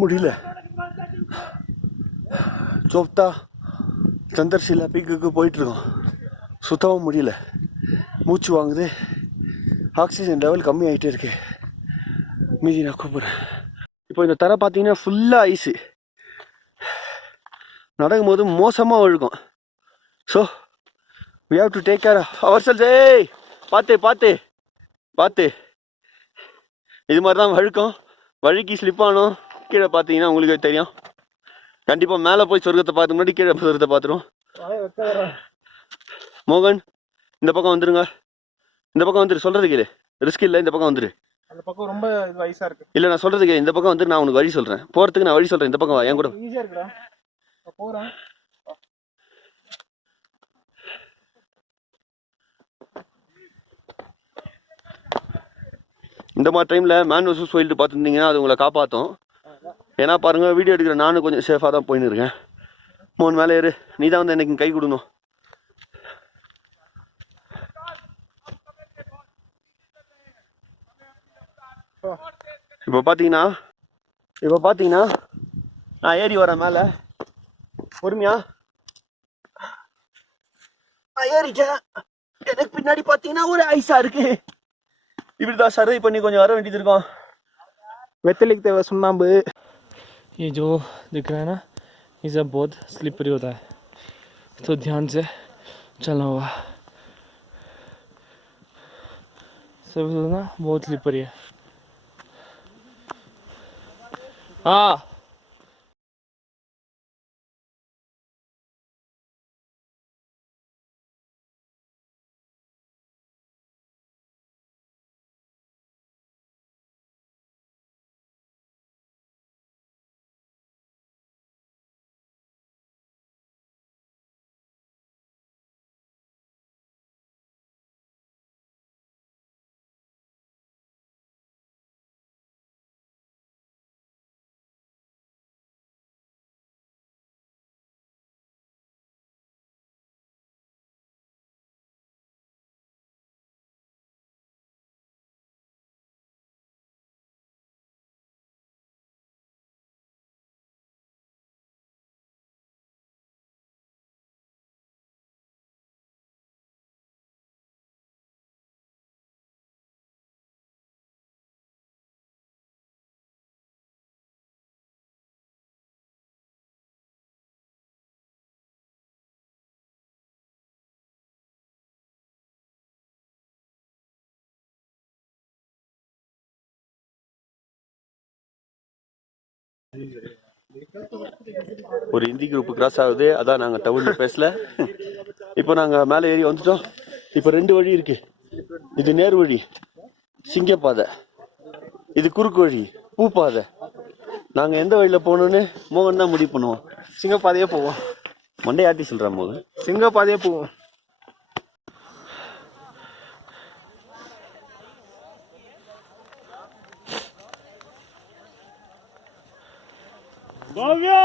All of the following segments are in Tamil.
முடியல. சோப்தா சந்தர்ஷிலா பீக்குக்கு போயிட்டுருக்கோம். சுத்தமாக முடியல, மூச்சு வாங்குது, ஆக்சிஜன் லெவல் கம்மி ஆகிட்டே இருக்கு. மீதி நான் கூப்பிட்றேன். இப்போ இந்த தரை பார்த்தீங்கன்னா ஃபுல்லாக ஐஸு, நடக்கும்போது மோசமாக ஒழுகும். So we have to take care of ourselves. ஏய் பார்த்து பார்த்து பார்த்து, இது மாதிரி தான் வழுக்கும். வழுக்கி ஸ்லிப் ஆனோம் கீழே பார்த்தீங்கன்னா உங்களுக்கு தெரியும். கண்டிப்பாக மேலே போய் சொர்க்கத்தை பார்த்து முன்னாடி கீழே சொர்க்கத்தை பார்த்துருவோம். மோகன் இந்த பக்கம் வந்துருங்க, இந்த பக்கம் வந்துரு, சொல்கிறது கேளு, ரிஸ்க் இல்லை, இந்த பக்கம் வந்துரு. அந்த பக்கம் ரொம்ப வயசா இருக்கு. இல்லை நான் சொல்கிறது கேளு, இந்த பக்கம் வந்து நான் உனக்கு வழி சொல்கிறேன், போகிறதுக்கு நான் வழி சொல்கிறேன். இந்த பக்கம் வா, என் கூட. ஈஸியாக இருக்குடா, போகிறேன். இந்த மாதிரி டைமில் மேன் வர்சஸ் வைல்டு பார்த்துருந்தீங்கன்னா அது உங்களை காப்பாற்றும். ஏன்னா பாருங்கள், வீடியோ எடுக்கிற நானும் கொஞ்சம் சேஃபாக தான் போயின்னு இருக்கேன். மூணு மேலே ஏறு, நீ தான் வந்து எனக்கு கை கொடுணும். இப்போ பார்த்தீங்கன்னா நான் ஏறி வரேன் மேலே, பொறுமையா நான் ஏறிட்டேன். எனக்கு பின்னாடி பார்த்தீங்கன்னா ஒரு ஐஸா இருக்கு. இப்படி தான் சர்வை பண்ணி கொஞ்சம் வர வேண்டியது இருக்கும். வெத்தலைக்கு தேவை சுண்ணாம்பு. ये जो दिख रहा है ना, ये सब बहुत स्लिपरी होता है, तो ध्यान से चलना होगा. सब ना बहुत स्लिपरी है. हाँ ஒரு ஹிந்தி குரூப் கிராஸ் ஆகுது, அதான் நாங்கள் தமிழில் பேசல. இப்போ நாங்கள் மேலே ஏறி வந்துட்டோம். இப்போ 2 வழி இருக்கு. இது நேர் வழி, சிங்கப்பாதை. இது குறுக்கு வழி, பூப்பாதை. நாங்கள் எந்த வழியில் போகணுன்னு மோகன் தான் முடிவு பண்ணுவோம். சிங்கப்பாதையே போவோம். மண்டே ஆட்டி சொல்கிறேன் மோகன், சிங்கப்பாதையே போவோம். Bhavya!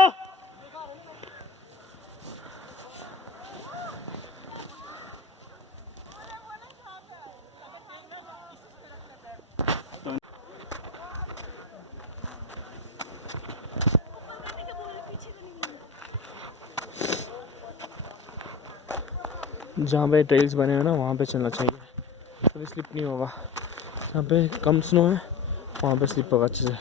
जहाँ पे ट्रेल्स बने हैं ना, वहाँ पे चलना चाहिए, कभी स्लिप नहीं होगा. जहाँ पे कम स्नो है वहाँ पे स्लिप होगा अच्छे से.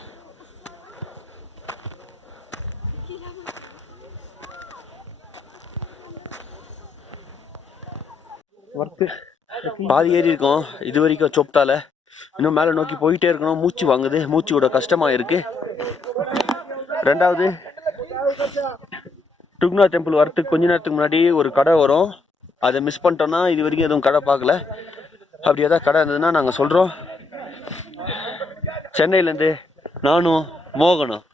பாதி ஏறி இருக்கோம் இது வரைக்கும் சோப்தால. இன்னும் மேலே நோக்கி போயிட்டே இருக்கணும். மூச்சு வாங்குது, மூச்சோட கஷ்டமாக இருக்கு. 2வது டுக்னா டெம்பிள் வரத்துக்கு கொஞ்ச நேரத்துக்கு முன்னாடி ஒரு கடை வரும், அதை மிஸ் பண்ணிட்டோம்னா இது வரைக்கும் எதுவும் கடை பார்க்கல. அப்படி ஏதாவது கடை இருந்ததுன்னா நாங்கள் சொல்கிறோம். சென்னையிலேருந்து நானும் மோகனும்.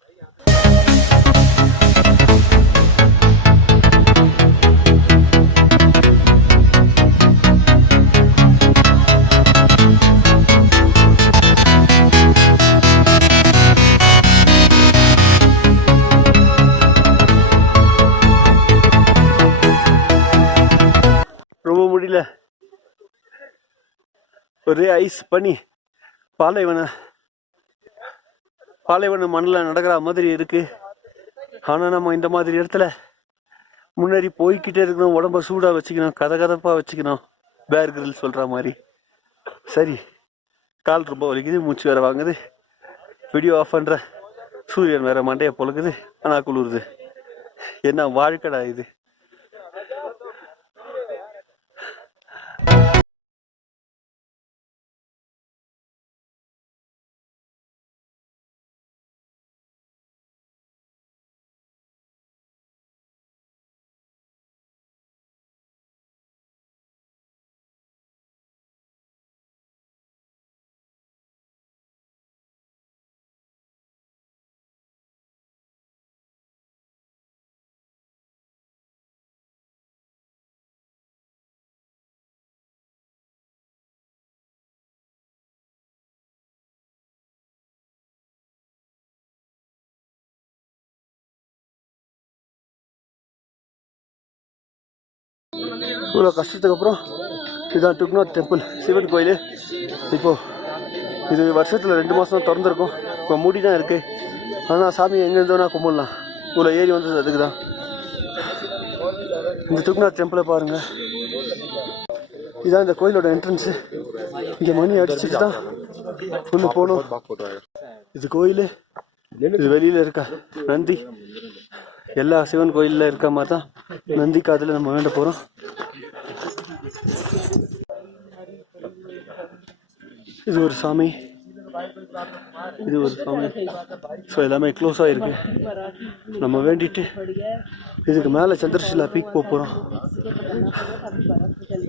ரொம்ப முடியல, ஒரே ஐஸ் பண்ணி பாலைவன பாலைவன மண்ணில் நடக்கிற மாதிரி இருக்குது. ஆனால் நம்ம இந்த மாதிரி இடத்துல முன்னாடி போய்கிட்டே இருக்கணும், உடம்ப சூடாக வச்சுக்கணும், கதப்பாக வச்சுக்கணும், பேர் கிரில் சொல்கிற மாதிரி. சரி, கால் ரொம்ப வலிக்குது, மூச்சு வேறு வாங்குது, வீடியோ ஆஃப் பண்ணுற, சூரியன் வேறு மண்டையை பொழுக்குது, ஆனால் குளிருது. என்ன வாழ்க்கடா இது. இவ்வளோ கஷ்டத்துக்கு அப்புறம் இதுதான் டுக்நாத் டெம்பிள், சிவன் கோயில். இப்போது இது வருஷத்தில் 2 மாதம் தான் திறந்துருக்கும், இப்போ மூடி தான் இருக்குது. ஆனால் சாமி எங்கேருந்தோன்னா கும்பிடலாம், இவ்வளோ ஏறி வந்தது அதுக்கு தான். இந்த டுக்நாத் டெம்பிளை பாருங்கள், இதுதான் இந்த கோயிலோட என்ட்ரன்ஸு. இங்கே மணி அடிச்சுட்டு தான் ஒன்று போகணும். இது கோயில், இது வெளியில் இருக்கா நந்தி, எல்லா சிவன் கோயிலில் இருக்க மாதிரி தான் நந்தி காதில் நம்ம வேண்ட போகிறோம். இது ஒரு சாமி, இது ஒரு சாமி. ஸோ எல்லாமே க்ளோஸாக இருக்கு. நம்ம வேண்டிட்டு இதுக்கு மேலே சந்திரஷிலா பீக் போக போகிறோம்.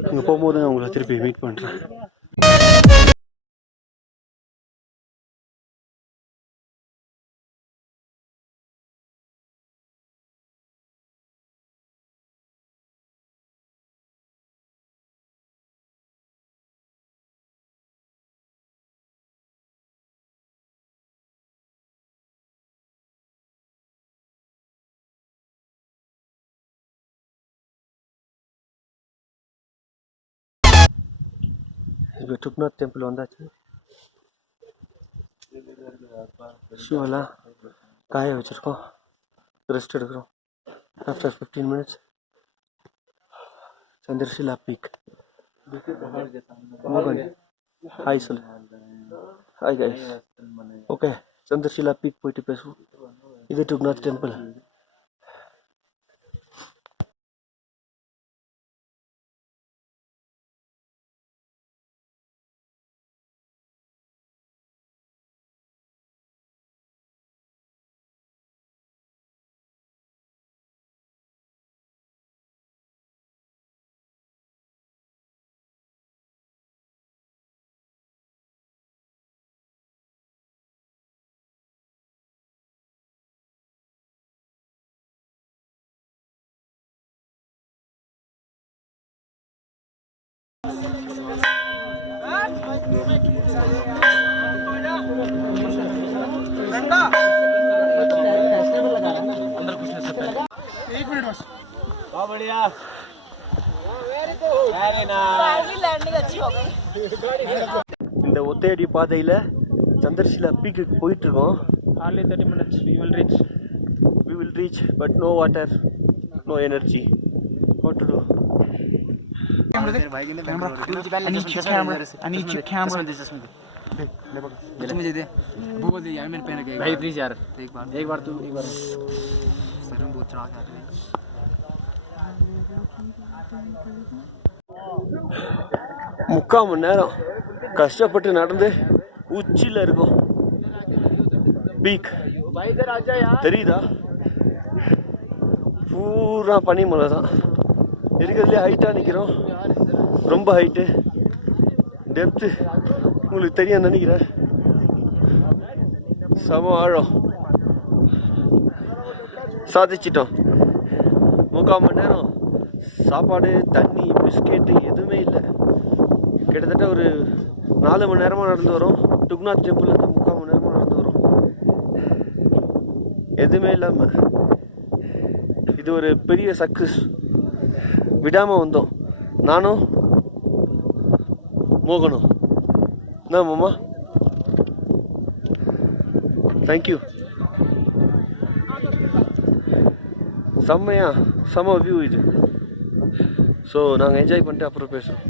அங்கே போகும்போது நான் உங்களை திருப்பி மீட் பண்ணுறேன். இப்போ டுக்நாத் டெம்பிள் வந்தாச்சு. ஷூவெல்லாம் காய வச்சுருக்கோம், ரெஸ்ட் எடுக்கிறோம். After 15 minutes Chandrashila peak. மோகன் ஹாய் சொல்லு. Hi guys. Okay, Chandrashila peak போயிட்டு பேசுவோம். இது டுக்நாத் டெம்பிள். இந்த ஒத்தையடி பாதையில் சந்திரஷிலா பீக்குக்கு போயிட்டு இருக்கோம். Hardly 30 minutes we will reach. We will reach, but no water, no energy. What to do? I need your camera. I need your camera. मुझे दे। वो बोल दे यार मेरे पेन रखेगा। भाई प्लीज यार। एक बार तू एक बार। सर में बहुत चढ़ा जाते हैं। முக்கால் மணி நேரம் கஷ்டப்பட்டு நடந்து உச்சியில் இருக்கும் பீக். தெரியுதா? பூரா பனிமலை தான் இருக்கிறதுலே. ஹைட்டாக நிற்கிறோம், ரொம்ப ஹைட்டு. டெப்த்து உங்களுக்கு தெரியும் நினைக்கிறேன். சம ஆழம். சாதிச்சிட்டோம். முக்கால் மணி நேரம் சாப்பாடு, தண்ணி, பிஸ்கெட்டு எதுவுமே இல்லை. கிட்டத்தட்ட ஒரு 4 மணி நேரமாக நடந்து வரோம். டுக்நாத் டெம்பிள்லேருந்து முக்கால் மணி நேரமாக நடந்து வரோம், எதுவுமே இல்லாமல். இது ஒரு பெரிய சக்ஸஸ். விடாமல் வந்தோம், நானும் மோகனும். என்ன மாமா? தேங்க்யூ. செம்ம வியூ இது. ஸோ நாங்கள் என்ஜாய் பண்ணிட்டு அப்புறம் பேசுகிறோம்.